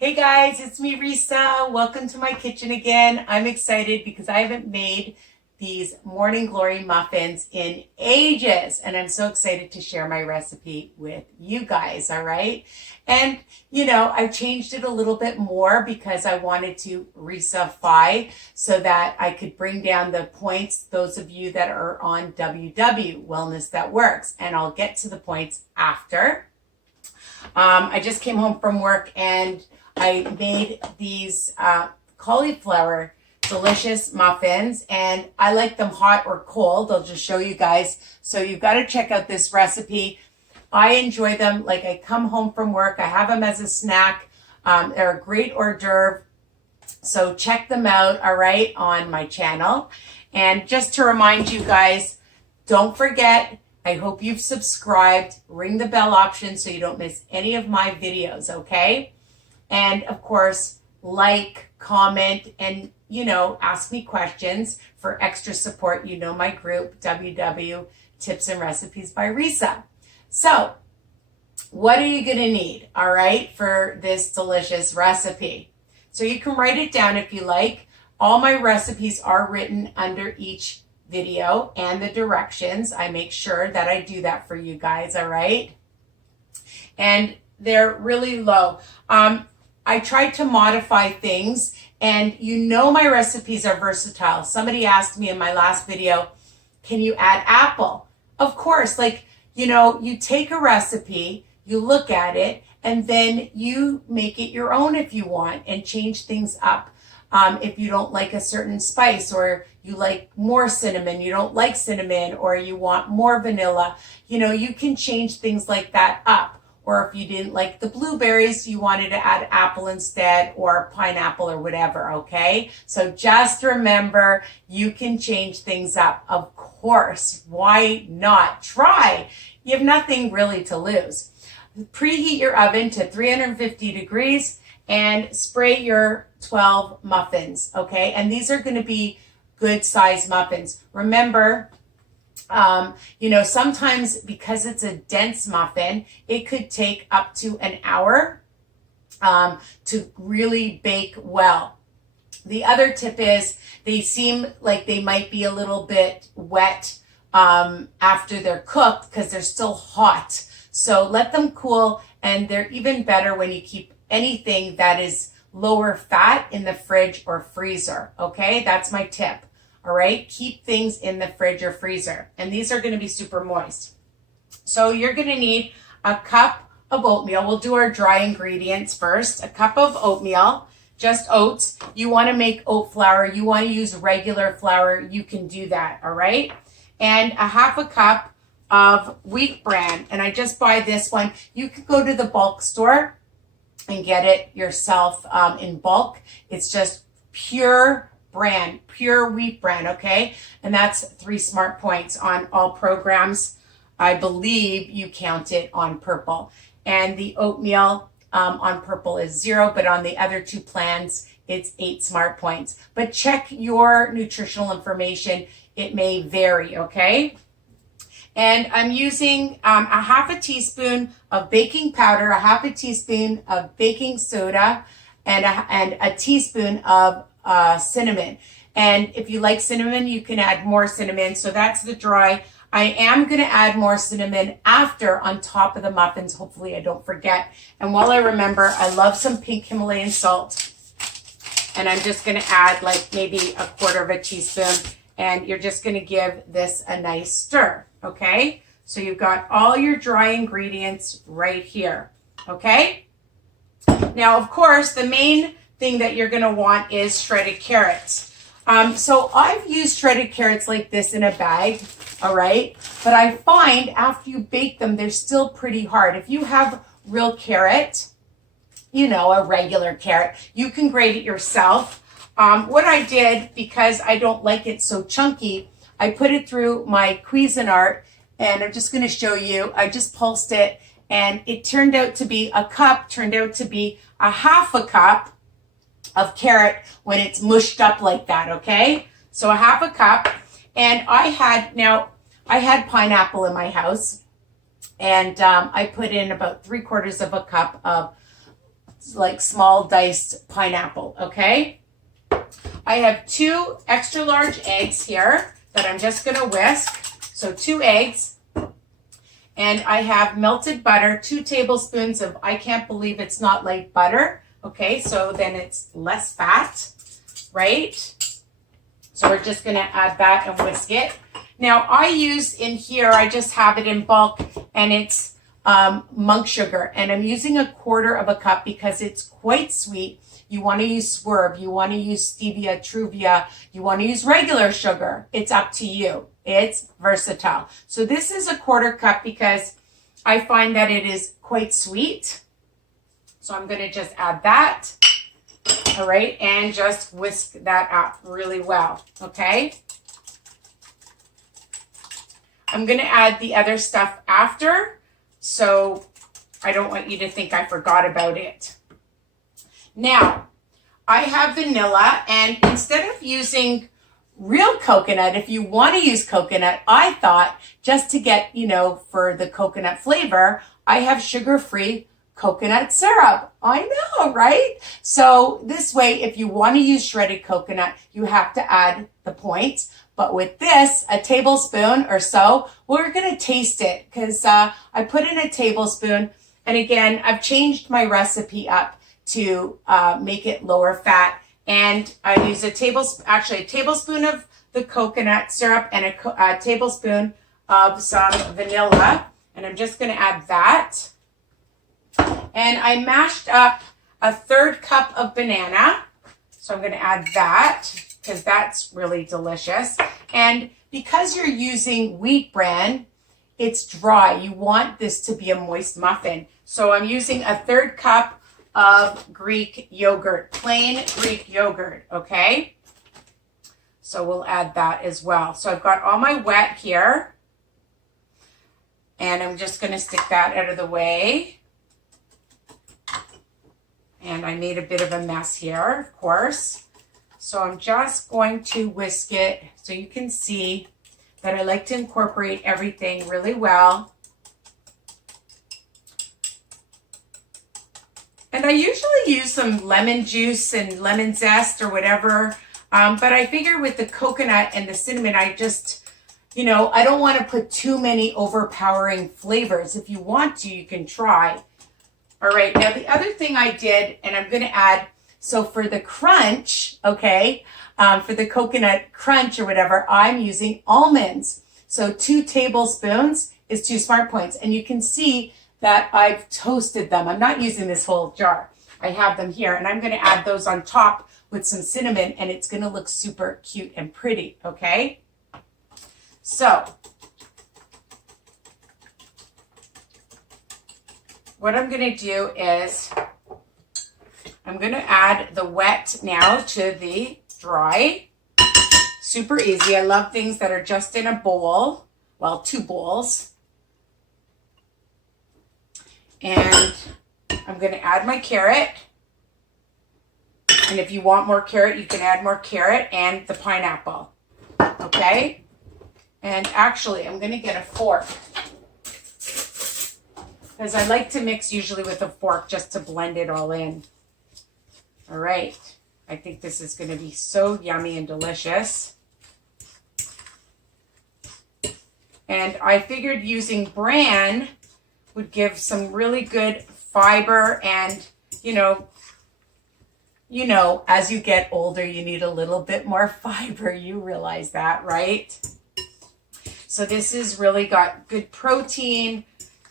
Hey guys, it's me, Risa. Welcome to my kitchen again. I'm excited because I haven't made these Morning Glory muffins in ages, and I'm so excited to share my recipe with you guys, all right? And, I changed it a little bit more because I wanted to Risa-fy so that I could bring down the points, those of you that are on WW, Wellness That Works, and I'll get to the points after. I just came home from work and I made these cauliflower delicious muffins, and I like them hot or cold. I'll just show you guys. So you've got to check out this recipe. I enjoy them. Like, I come home from work, I have them as a snack. They're a great hors d'oeuvre. So check them out, all right, on my channel. And just to remind you guys, don't forget, I hope you've subscribed. Ring the bell option so you don't miss any of my videos, okay? And of course, like, comment, and, ask me questions for extra support. You know my group, WW Tips and Recipes by Risa. So, what are you going to need, all right, for this delicious recipe? So you can write it down if you like. All my recipes are written under each video and the directions. I make sure that I do that for you guys, all right? And they're really low. I tried to modify things, and my recipes are versatile. Somebody asked me in my last video, can you add apple? Of course, you take a recipe, you look at it, and then you make it your own if you want and change things up. If you don't like a certain spice, or you like more cinnamon, you don't like cinnamon, or you want more vanilla, you can change things like that up. Or if you didn't like the blueberries, you wanted to add apple instead, or pineapple or whatever, okay? So just remember, you can change things up. Of course, why not? Try. You have nothing really to lose. Preheat your oven to 350 degrees and spray your 12 muffins, okay? And these are going to be good size muffins. Remember, sometimes because it's a dense muffin, it could take up to an hour to really bake well. The other tip is they seem like they might be a little bit wet after they're cooked because they're still hot. So let them cool, and they're even better when you keep anything that is lower fat in the fridge or freezer, okay? That's my tip. All right, keep things in the fridge or freezer. And these are going to be super moist. So you're going to need a cup of oatmeal. We'll do our dry ingredients first. A cup of oatmeal, just oats. You want to make oat flour. You want to use regular flour. You can do that, all right? And a half a cup of wheat bran. And I just buy this one. You can go to the bulk store and get it yourself in bulk. It's just pure wheat bran, okay? And that's 3 smart points on all programs. I believe you count it on purple. And the oatmeal on purple is 0, but on the other 2 plans, it's 8 smart points. But check your nutritional information. It may vary, okay? And I'm using a half a teaspoon of baking powder, a half a teaspoon of baking soda, and a teaspoon of cinnamon. And if you like cinnamon, you can add more cinnamon. So that's the dry. I am going to add more cinnamon after on top of the muffins. Hopefully I don't forget. And while I remember, I love some pink Himalayan salt. And I'm just going to add maybe a quarter of a teaspoon. And you're just going to give this a nice stir. Okay? So you've got all your dry ingredients right here. Okay? Now, of course, the main thing that you're going to want is shredded carrots. So I've used shredded carrots like this in a bag, all right? But I find after you bake them, they're still pretty hard. If you have real carrot, a regular carrot, you can grate it yourself. What I did, because I don't like it so chunky, I put it through my Cuisinart, and I'm just going to show you. I just pulsed it, and it turned out to be a cup, turned out to be a half a cup of carrot when it's mushed up like that, okay? So a half a cup. And I had pineapple in my house, and I put in about 3/4 of a cup of like small diced pineapple, okay? I have 2 extra large eggs here that I'm just gonna whisk. So 2 eggs. And I have melted butter, 2 tablespoons of, I can't believe it's not like butter. Okay, so then it's less fat, right? So we're just gonna add that and whisk it. Now I use in here, I just have it in bulk, and it's monk sugar. And I'm using 1/4 cup because it's quite sweet. You wanna use swerve, you wanna use stevia, truvia, you wanna use regular sugar. It's up to you. It's versatile. So this is 1/4 cup because I find that it is quite sweet. So I'm gonna just add that. All right, and just whisk that up really well, okay? I'm gonna add the other stuff after, so I don't want you to think I forgot about it. Now, I have vanilla, and instead of using real coconut, if you want to use coconut, I thought just to get, for the coconut flavor, I have sugar-free coconut syrup. I know, right? So this way, if you want to use shredded coconut, you have to add the points. But with this, a tablespoon or so, we're going to taste it because I put in a tablespoon. And again, I've changed my recipe up to make it lower fat. And I use a tablespoon of the coconut syrup and a tablespoon of some vanilla. And I'm just going to add that. And I mashed up 1/3 cup of banana. So I'm going to add that because that's really delicious. And because you're using wheat bran, it's dry. You want this to be a moist muffin. So I'm using 1/3 cup of Greek yogurt, plain Greek yogurt, okay? So we'll add that as well. So I've got all my wet here. And I'm just going to stick that out of the way. And I made a bit of a mess here, of course. So I'm just going to whisk it so you can see that I like to incorporate everything really well. And I usually use some lemon juice and lemon zest or whatever. But I figure with the coconut and the cinnamon, I just, I don't want to put too many overpowering flavors. If you want to, you can try. All right, now the other thing I did, and I'm going to add, so for the crunch, okay, for the coconut crunch or whatever, I'm using almonds. So 2 tablespoons is 2 smart points. And you can see that I've toasted them. I'm not using this whole jar. I have them here, and I'm going to add those on top with some cinnamon, and it's going to look super cute and pretty, okay? So what I'm going to do is I'm going to add the wet now to the dry. Super easy. I love things that are just in a bowl. Well, 2 bowls. And I'm going to add my carrot. And if you want more carrot, you can add more carrot and the pineapple. Okay? And actually, I'm going to get a fork. Because I like to mix usually with a fork just to blend it all in. All right. I think this is going to be so yummy and delicious. And I figured using bran would give some really good fiber, and as you get older, you need a little bit more fiber. You realize that, right? So this has really got good protein,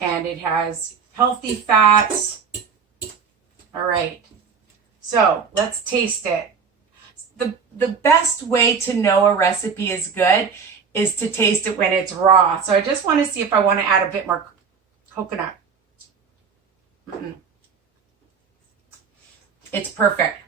and it has healthy fats. All right, so let's taste it. The best way to know a recipe is good is to taste it when it's raw. So I just want to see if I want to add a bit more coconut. It's perfect.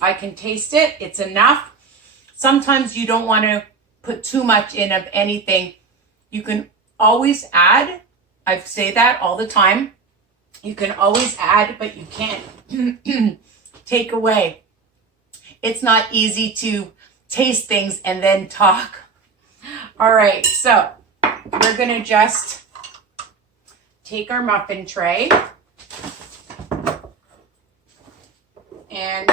I can taste it. It's enough. Sometimes you don't want to put too much in of anything. You can always add. I say that all the time. You can always add, but you can't take away. It's not easy to taste things and then talk. All right, so we're going to just take our muffin tray. And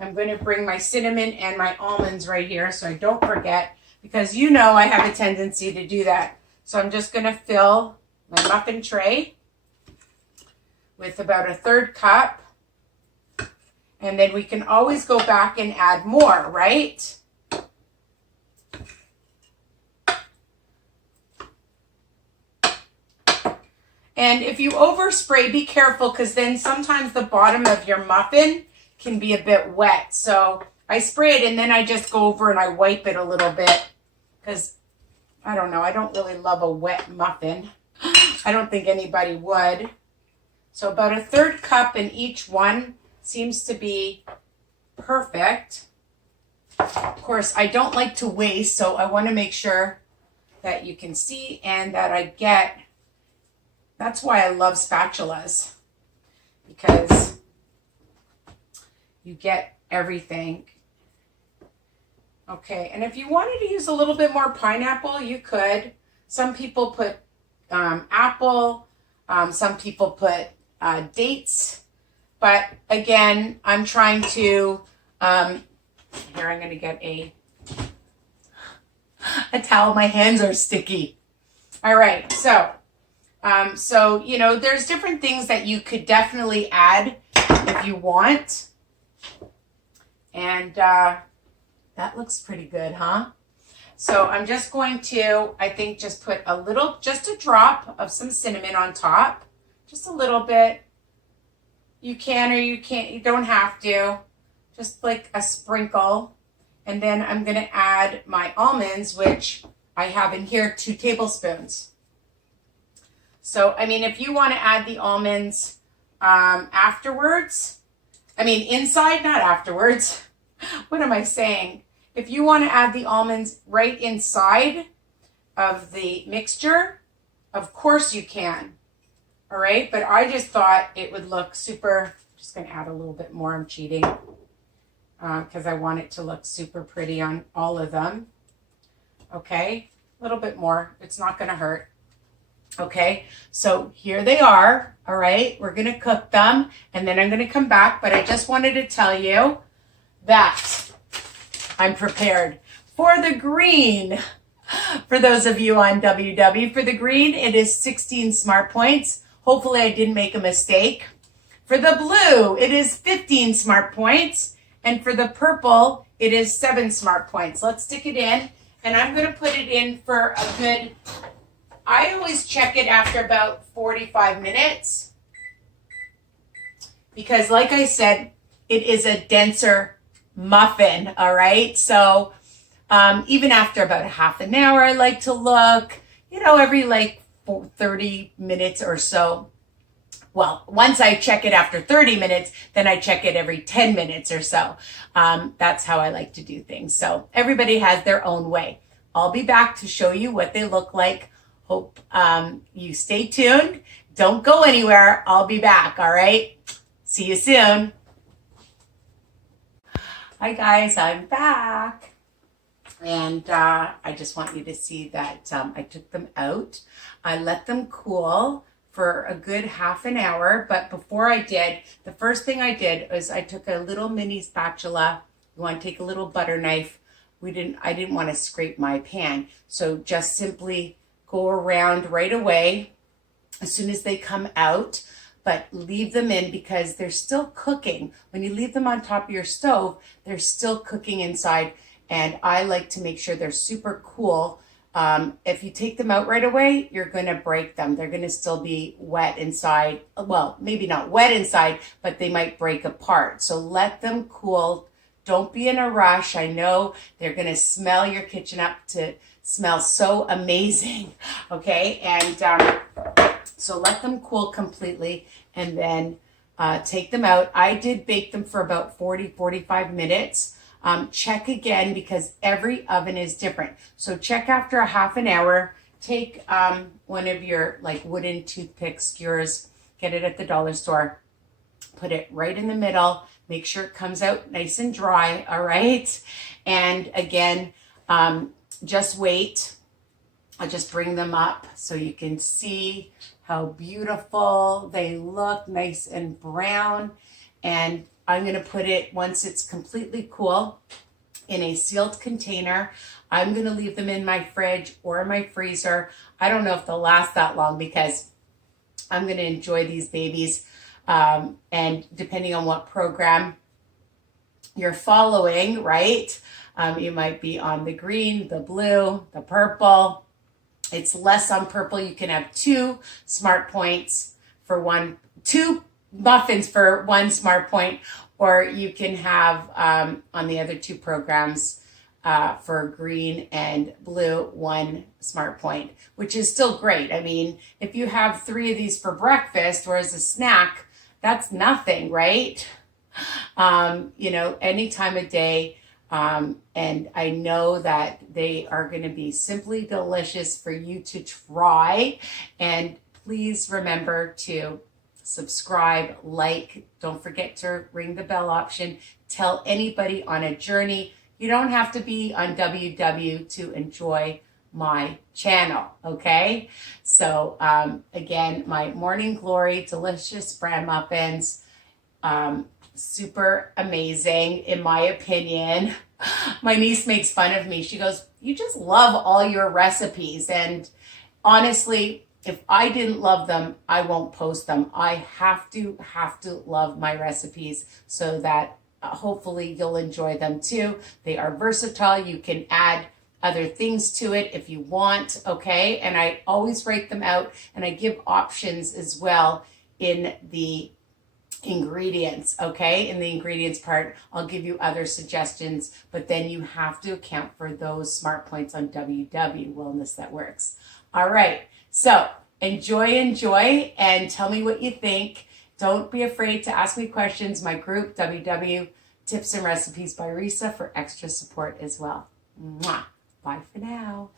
I'm going to bring my cinnamon and my almonds right here so I don't forget, because you know I have a tendency to do that. So I'm just going to fill my muffin tray with about 1/3 cup. And then we can always go back and add more, right? And if you overspray, be careful, because then sometimes the bottom of your muffin can be a bit wet. So I spray it and then I just go over and I wipe it a little bit, because I don't know, I don't really love a wet muffin. I don't think anybody would. So about 1/3 cup in each one seems to be perfect. Of course, I don't like to waste, so I want to make sure that you can see and that I get. That's why I love spatulas, because you get everything. Okay, and if you wanted to use a little bit more pineapple, you could. Some people put apple, some people put dates, but again, I'm trying to, here I'm going to get a towel. My hands are sticky. All right, so you know, there's different things that you could definitely add if you want. And that looks pretty good, huh? So I'm just going to, I think, just put just a drop of some cinnamon on top. Just a little bit. You can or you can't, you don't have to. Just like a sprinkle. And then I'm going to add my almonds, which I have in here 2 tablespoons. So, I mean, if you want to add the almonds afterwards, I mean, inside, not afterwards. What am I saying? If you want to add the almonds right inside of the mixture, of course you can. All right, but I just thought it would look super. I'm just going to add a little bit more. I'm cheating because I want it to look super pretty on all of them. Okay, a little bit more. It's not going to hurt. Okay, so here they are. All right, we're going to cook them and then I'm going to come back. But I just wanted to tell you that I'm prepared for the green. For those of you on WW, for the green, it is 16 smart points. Hopefully I didn't make a mistake. For the blue, it is 15 smart points. And for the purple, it is 7 smart points. Let's stick it in. And I'm going to put it in for a good, I always check it after about 45 minutes. Because like I said, it is a denser muffin, all right? So even after about half an hour, I like to look, you know, every like 30 minutes or so. Well, once I check it after 30 minutes, then I check it every 10 minutes or so. That's how I like to do things. So everybody has their own way. I'll be back to show you what they look like. Hope you stay tuned. Don't go anywhere. I'll be back, all right? See you soon. Hi guys, I'm back. And I just want you to see that I took them out. I let them cool for a good half an hour. But before I did, the first thing I did was I took a little mini spatula. You want to take a little butter knife. I didn't want to scrape my pan. So just simply go around right away as soon as they come out. But leave them in because they're still cooking. When you leave them on top of your stove, they're still cooking inside. And I like to make sure they're super cool. If you take them out right away, you're going to break them. They're going to still be wet inside. Well, maybe not wet inside, but they might break apart. So let them cool. Don't be in a rush. I know they're going to smell your kitchen up to smell so amazing. Okay. And so let them cool completely and then take them out. I did bake them for about 40-45 minutes. Check again because every oven is different. So check after a half an hour. Take one of your like wooden toothpick skewers, get it at the dollar store, put it right in the middle, make sure it comes out nice and dry, all right? And again, just wait. I'll just bring them up so you can see how beautiful they look, nice and brown. And I'm going to put it, once it's completely cool, in a sealed container. I'm going to leave them in my fridge or my freezer. I don't know if they'll last that long because I'm going to enjoy these babies. And depending on what program you're following, right? You might be on the green, the blue, the purple. It's less on purple. You can have 2 smart points for 2 muffins for 1 smart point, or you can have on the other 2 programs for green and blue 1 smart point, which is still great. I mean, if you have 3 of these for breakfast or as a snack, that's nothing, right? Any time of day. And I know that they are going to be simply delicious for you to try. And please remember to subscribe, like, don't forget to ring the bell option, tell anybody on a journey. You don't have to be on WW to enjoy my channel, okay? So again, my Morning Glory delicious Bran Muffins, super amazing in my opinion. My niece makes fun of me. She goes, "You just love all your recipes." And honestly, if I didn't love them, I won't post them. I have to love my recipes so that hopefully you'll enjoy them too. They are versatile. You can add other things to it if you want, okay? And I always write them out, and I give options as well in the ingredients, okay? In the ingredients part, I'll give you other suggestions, but then you have to account for those smart points on WW, Wellness That Works. All right, so enjoy, and tell me what you think. Don't be afraid to ask me questions. My group, WW Tips and Recipes by Risa, for extra support as well. Mwah. Bye for now.